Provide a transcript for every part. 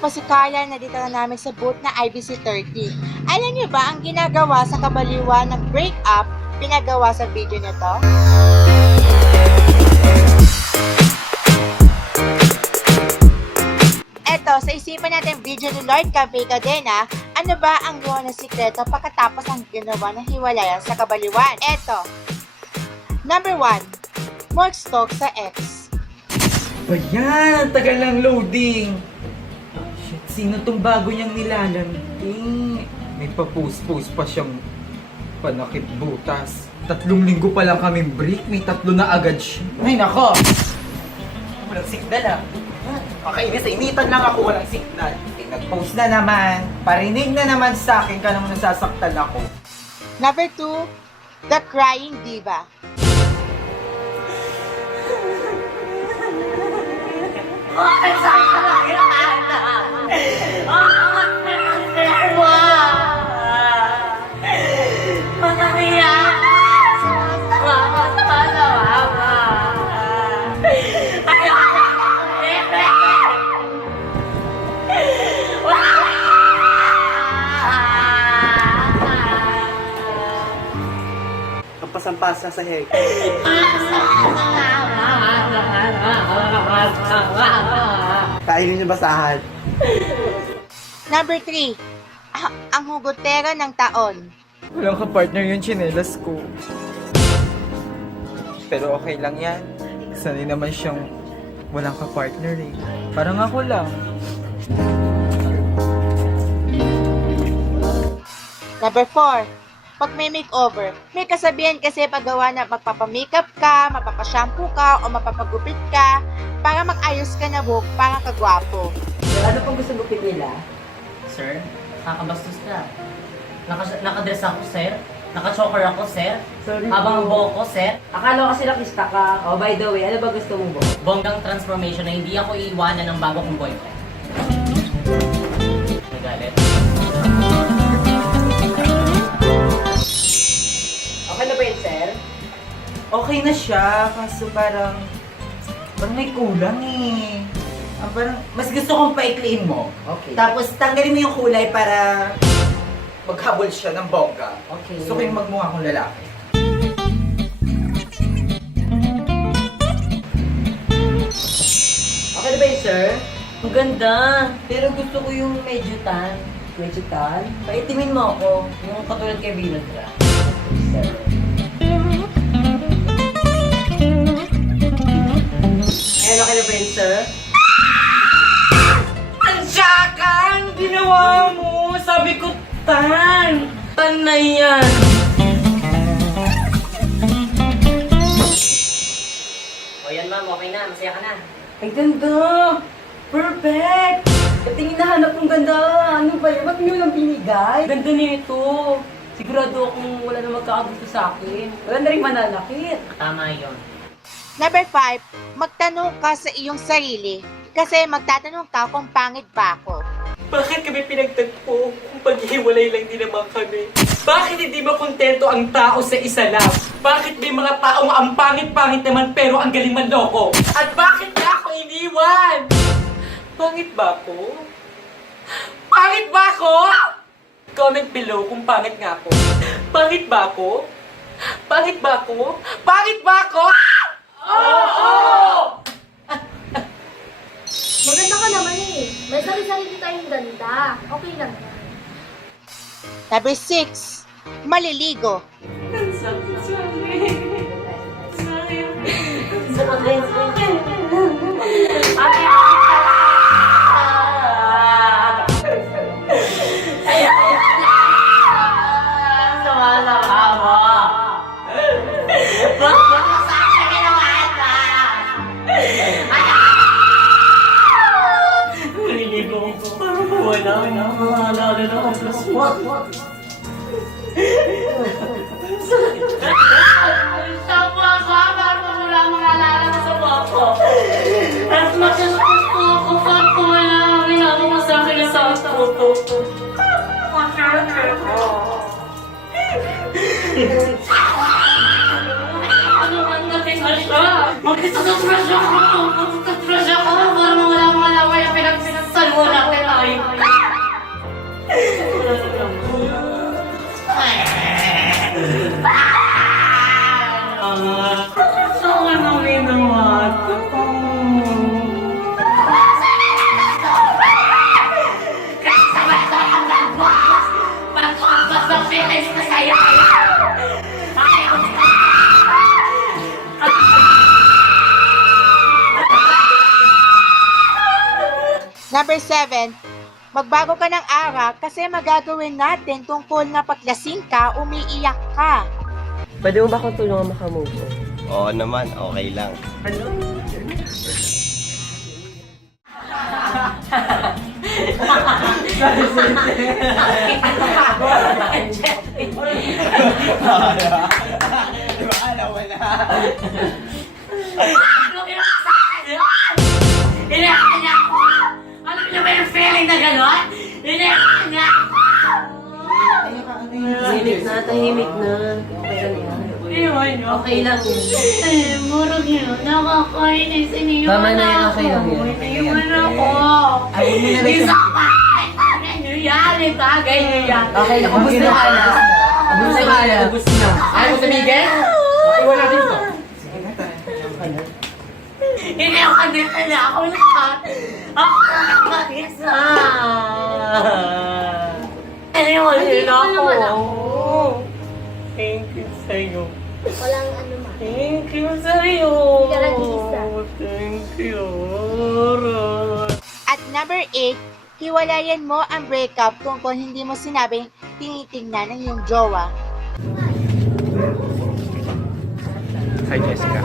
po si Carla na dito na namin sa booth na IBC30. Alam niyo ba ang ginagawa sa kabaliwan ng break-up pinagawa sa video na to? Eto, sa isipan natin video ni Lord Cafe Cadena, ano ba ang gawa ng sikreto pagkatapos ang ginawa ng hiwalayan sa kabaliwan? Eto, number 1, more stalk sa ex. Ayan, tagal ng loading. Shit, sino tong bago niyang nilalambing? May pa-post-post pa siyang panakit butas. 3 linggo pa lang kaming break, may 3 na agad siya. Ay nako! Walang signal ah. Kakainis, initan lang ako, walang signal. Eh, nag-post na naman. Parinig na naman sa akin ka naman nasasaktan ako. Number 2, the crying diva. Bakit saan ka lang hinahanap? Ang mga mo! Matamiya! Mama, mama! Ayaw ko! Pampasampasa sa heg. Kainin niyo basahan. Number 3, ang hugotera ng taon. Walang ka-partner yung chinelas ko. Pero okay lang yan. Sanay naman siyang walang ka-partner eh. Parang ako lang. Number 4, pag may makeover. May kasabihan kasi paggawa na magpapamakeup ka, mapapashampoo ka, o mapapagupit ka para mag-ayos ka na buhok para kagwapo. Ano pong gusto gupit nila? Sir, kakabastos ka. Nakadress ako, sir. Naka-choker ako, sir. Sorry Habang ang po. buhok ko, sir. Akala ko kasi nakista ka. Oh, by the way, ano ba gusto mong buhok? Bonggang transformation na hindi ako iiwanan ng bago kong boyfriend. Nagalit? Okay na ba yun, sir? Okay na siya, kaso parang may kulang eh. Parang mas gusto kong paikliin mo. Okay. Tapos tanggalin mo yung kulay para maghabol siya ng bongga. Okay. Gusto ko yung magmukha akong lalaki. Okay na ba yun, sir? Ang ganda! Pero gusto ko yung medyo tan. Medyo tan? Paitimin mo ako, yung katulad kay Vinadra. Sir. Ayan, okay na ba yun, sir? Ansyakan! Ginawa mo! Sabi ko, tan! Tan na yan! O yan ma'am, okay na. Masaya ka na. Ang ganda! Perfect! Katingin na hanap kong ganda. Ano ba yun? Ba't nyo lang binigay? Ganda nito. Sigurado akong wala na magkakagusto sa akin. Wala na rin mananakit. Tama yon. Number 5, magtanong ka sa iyong sarili. Kasi magtatanong ka kung pangit ba ako. Bakit kami pinagtagpo kung paghihiwalay lang din naman kami? Bakit hindi ba kontento ang tao sa isa lang? Bakit may mga taong ang pangit-pangit naman pero ang galing manloko? At bakit niya ako iniwan? Pangit ba ako? Pangit ba ako? Comment below kung pangit nga ako. Pangit ba ako? Pangit ba ako? Pangit ba ako? Oo! Maganda ka naman eh. May sarili-sarili tayong ganda. Okay lang yan. Number 6, maliligo. Sama-sama mo! Bakit sa akin ginawa ka? Naliligo ko. Wala na. Maalala na ako. Plus one. Sama para wala mga alala sa bako. As much as gusto ko, fun ko na minamo mo sa akin sa photo. Ano man natin na siya? Magkita sa trasya ko! Magkita sa trasya ko! Para wala mga laway ang pinagsasalunan kita! Saan ka nang ginawa ito? Basta feelings ko sa'yo. Number 7, magbago ka ng ara kasi magagawin natin tungkol na paglasing ka, umiiyak ka. Pwede mo ba akong tulungan makamove on? Oo naman, okay lang. Alam mo na. Hinahan niya ako! Alam niyo ba yung feeling na gano'n? Hinahan niya ako! Tahimik na. Okay lang yan. Iwan niyo. Okay lang yun. Eh, murag yun. Nakakainis. Iniwan Tama na yan, okay lang ako. yan. Iniwan ako. Ayun mo na rin Isa pa! Itagay niyo yan! Itagay niyo yan! Okay lang, ubus na kala. Ubus na kala. Ubus na. Ayaw mo tumigil? Iwan natin to. Iniwan nila ako lahat. Ako lang mag-isa. Iniwan nila Nandito naman ako. Thank you sa'yo. Walang ano man. Thank you sa'yo. Hindi ka nag-iisa. Thank you. At number 8, hiwalayan mo ang breakup tungkol hindi mo sinabing tinitingnan ng iyong jowa. Hi, Jessica.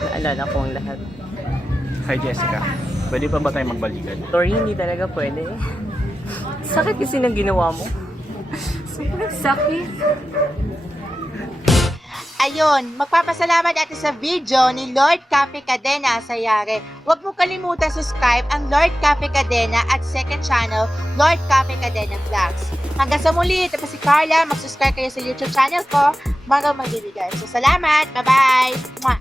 Naalala ko ang lahat. Hi, Jessica. Pwede pa ba tayo magbalikan? Sorry, hindi talaga pwede. Sakit kasi ng ginawa mo. Sobrang sakit. Ayun, magpapasalamat natin sa video ni Lord Cafe Cadena sa Yare. Huwag mo kalimutan subscribe ang Lord Cafe Cadena at second channel, Lord Cafe Cadena Vlogs. Hanggang sa muli, ito po si Carla. Mag-subscribe kayo sa YouTube channel ko. Mga magbibigay. So, salamat. Bye-bye. Mwah!